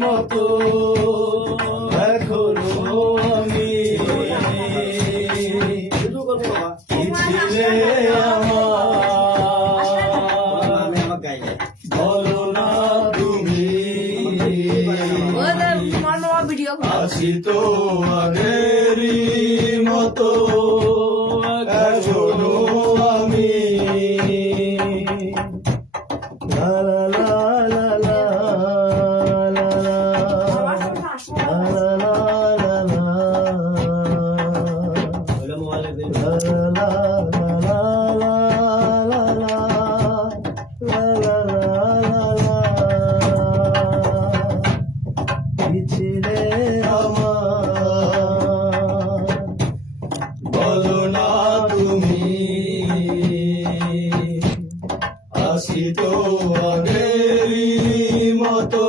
মতো এখনো আমি কি ছিলে আমার বলো না তুমি আছি তো আগেরই মতো এখনো আমি লা লা লা লা লা লা লা লা লা ছিলে আমার বলো না তুমি আসি তো আগেরই মতো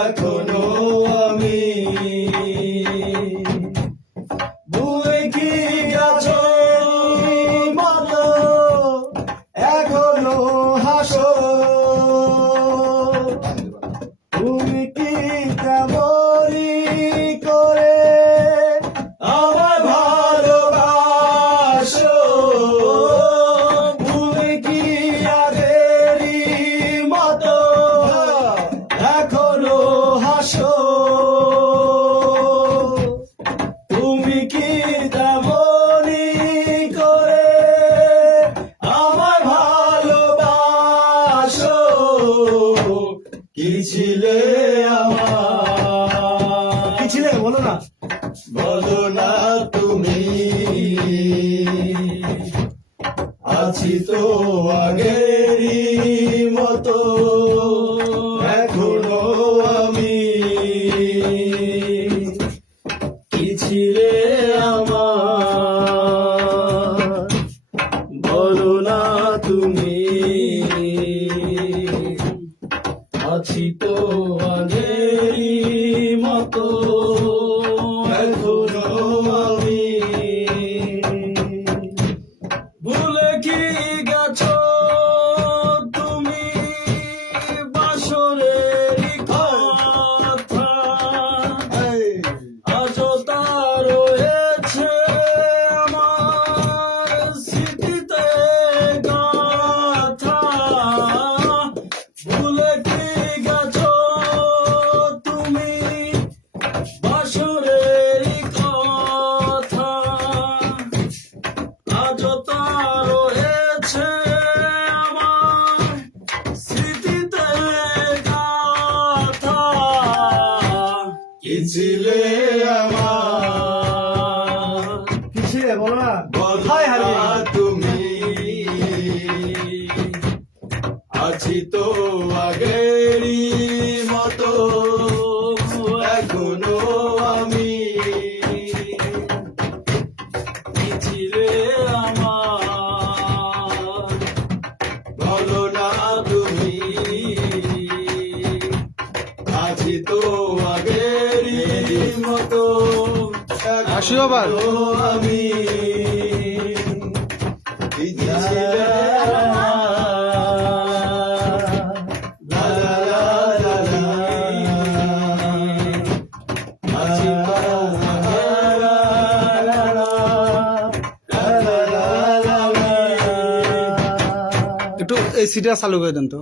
এখনো আমি ভুলে কি গেছো মতো এখনো হাসো তুমি কি কেমনই করে আমার ভালোবাসো ভুলে কি আগেরই মতো এখনো হাসো তুমি কি তেমনই করে আমার ভালোবাসো কি ছিলে আমার কি ছিলে বলো না বলো না তুমি আছি তো আগেরই মতো এখনো আমি কি ছিলে আমার বলো না তুমি আছি তো আগেরই মতো এখনো আমি ভুলে কি গেছো তুমি বাসরের কথা আজও তা রয়েছে আমার স্মৃতিতে গাথা ভুলে কি গেছো তুমি বাসরের কথা আজও তা রয়েছে আমার স্মৃতিতে গাথা কি ছিলে আমার কি ছিলে বলো না বলো তুমি আছি তো আগেরই মতো এখনো আমি কি ছিলে আমার বলো না তুমি আছি তো আগেরই মতো আসিও আবার। এখনো আমি কি ছিলে একটু এসিটা চালু করে দেন তো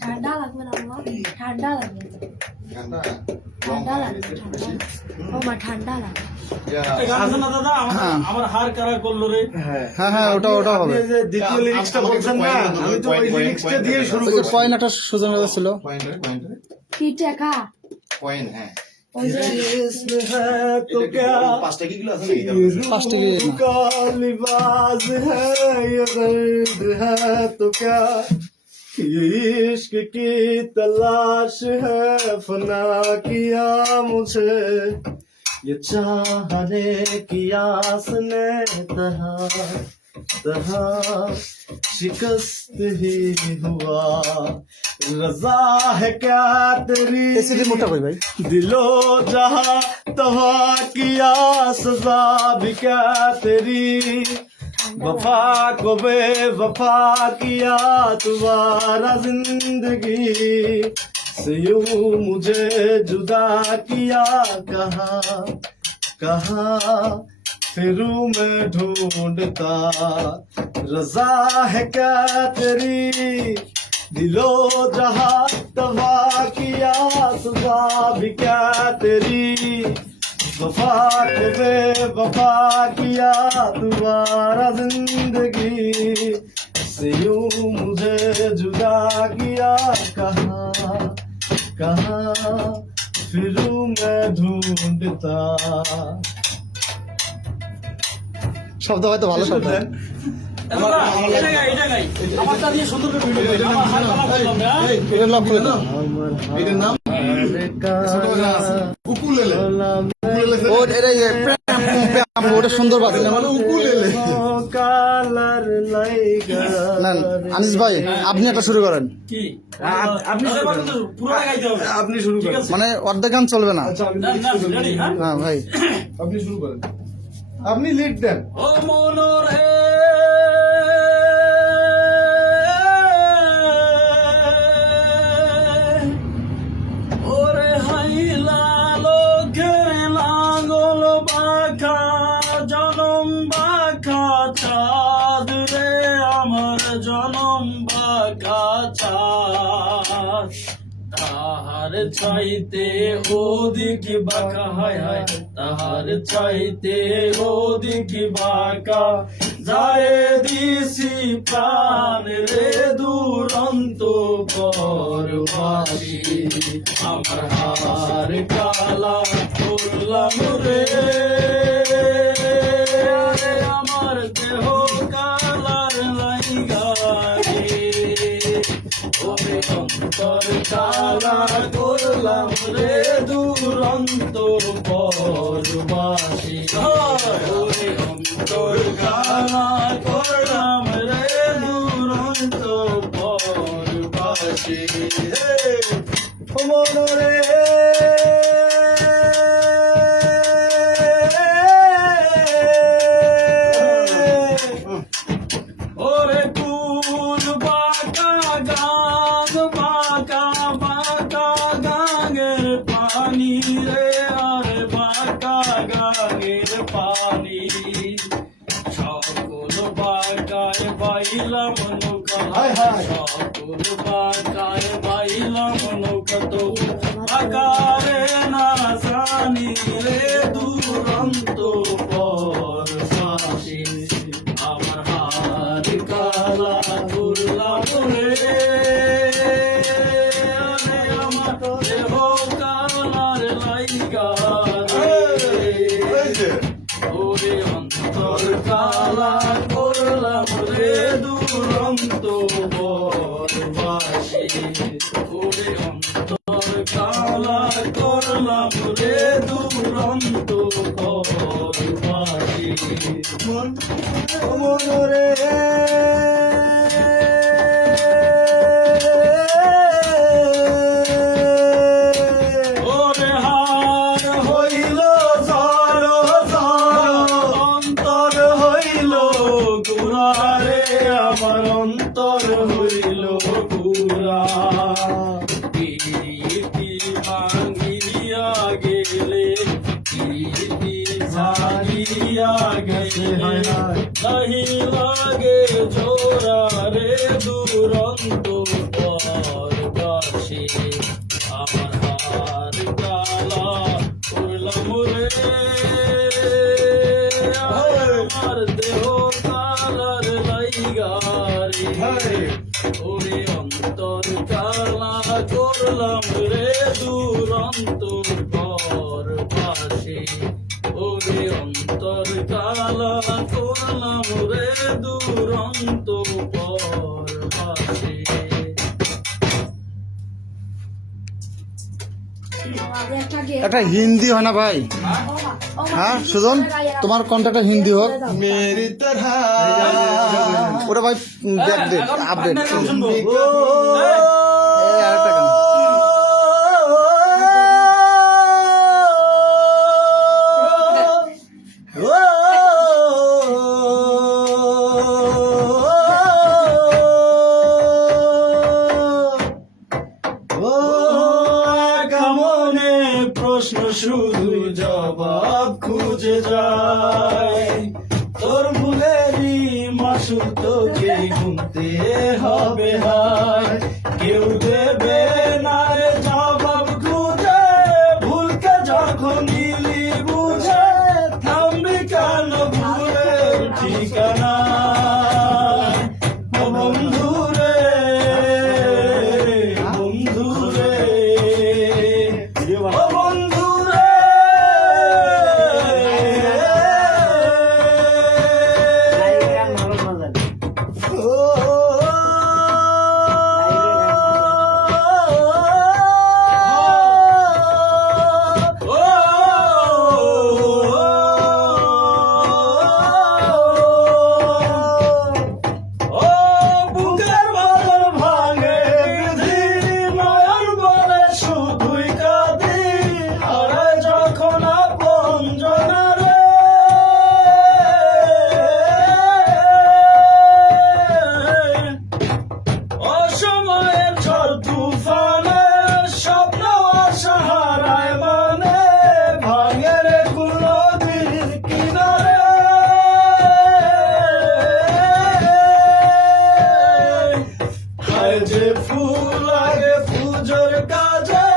ঠান্ডা লাগবে না আমার ঠান্ডা লাগবে ঠান্ডা লাগবে ঠান্ডা ঠান্ডা লাগবে আমার হার কারা করলো রে হ্যাঁ হ্যাঁ ওটা হবে দ্বিতীয় লিরিক্সটা বলছেন না আমি তো ওই লিরিক্সটা দিয়ে শুরু ওই করছি পয়েন্ট একটা সোজা ছিল কি টাকা পয়েন্ট হ্যাঁ ওই যে इसमें है तो क्या পাঁচটা কি গুলো আছে ये रूह का लिबास है ये दर्द है तो क्या ये इश्क की तलाश है फना किया मुझे ये चाहने की आस ने तहा शिकस्त ही हुआ रजा है क्या तेरी এসিটি মোটা কই ভাই दिलो जहाँ तहा किया सजा भी क्या तेरी वफा को बेवफा किया तुम्हारा जिंदगी से यूं मुझे जुदा किया कहाँ कहाँ फिरूं मैं ढूंढता रजा है क्या तेरी दिलो जहाँ तबा किया सुबह भी क्या तेरी वफा को बेवफा किया तुम्हारा जिंदगी से यूं मुझे जुदा किया कहाँ कहाँ फिरूं मैं ढूंढता শব্দ হয়তো ভালো শব্দ এটা লক করে দাও এটার নাম উকুলেলে ও এটা ওটা সুন্দর বাজে মানে উকুলেলে কালার লাইগা না আনিস ভাই আপনি একটা শুরু করেন আপনি শুরু করেন মানে অর্ধেক গান চলবে না আচ্ছা আমি শুরু করি। হ্যাঁ ভাই আপনি শুরু করেন আপনি লিড দেন ও মনোরে ওরে হাইলা লোকের লাঙ্গল বাঁকা জনম বাঁকা চাঁদ রে আমার জনম বাঁকা চাঁদ তাহার চাইতে ওদিক বাঁকা হায় হায় তাহার চাইতে ওদিক বাঁকা যায় দিছি প্রাণ রে দুরন্ত পরবাসী আমার হার কালা করলাম রে আমার দেহ কালার লাইগা রে ওরে অন্তর কালা করলাম রে দুরন্ত পরবাসী ওরে অন্তর কালা করলাম রে দুরন্ত পরবাসী ও মনোরে ওরে কুল বাঁকা গাং বাঁকা বাঁকা গাঙের পানি রে আরে বাঁকা গাঙের পানি সকল বাঁকায় বাইলাম নৌকা সকল বাঁকায় বাইলাম নৌকা তো বাঁকারে না জানি রে দুরন্ত পর সাথী আমার হার কালা করলাম রে আমার দেহ কালার লাইগা রে ওরে অন্তর কালা করলাম রে দুরন্ত বরবাসী ওরে অন্তর কালা করলাম রে দুরন্ত বরবাসী ও মনোরে ওরে হার হইল জড় জড় অন্তর হইল গুড়ারে আমার অন্তর হইল গুড়া প্রীতি ভাঙিয়া গেলে প্রীতি ভাঙিয়া গেলে নাহি লাগে জোড়া রে দুরন্ত পরবাসী আমার হার কালা করলাম রে আমার দেহ কালার লাইগা রে ওরে অন্তর কালা করলাম রে দুরন্ত পরবাসী ওরে অন্তর কালা করলাম রে দুরন্ত পরবাসী একটা হিন্দি হয় না ভাই হ্যাঁ সুজন তোমার কন্ট্যাক্টটা হিন্দি হোক মেরি তরহ ওটা ভাই আপডেট প্রশ্ন শুধু জবাব খুঁজে যায়, তোর ভুলেরই মাসুল তোকে গুনতে হবে হায়, কেউ দেবে না রে জবাব খুঁজে, ভুলকে যখন দিলি বুঝে, থামবি কেন ভুলের ঠিকানা। ও বন্ধু রে, বন্ধু রে, ও বন্ধু রে, ও বুকের বাদল ভাঙে বিধি, নয়ন বলে শুধুই কাঁদি, হারায় যখন আপন জনারে, অসময়ের ঝড় তুফানে স্বপ্ন অসহারায় মানে, ভাঙে রে কুল নদীর কিনারে, হায় যে ফুল লাগে পুজোর কাজে,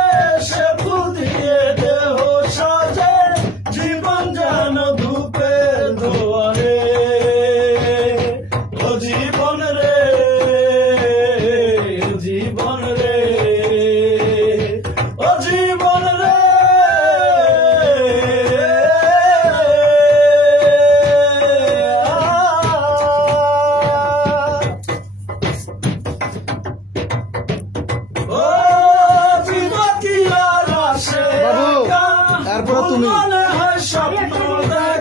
সে ফুল দিয়ে দেহ সাজে, জীবন যেন ধূপের ধোয়ারে। ও জীবন রে, জীবন রে, ও জীবন রে, ও বিপত্তি আর আসে বাবু, একা, তারপরে তুমি। মনে হয় স্বপ্ন দেখা।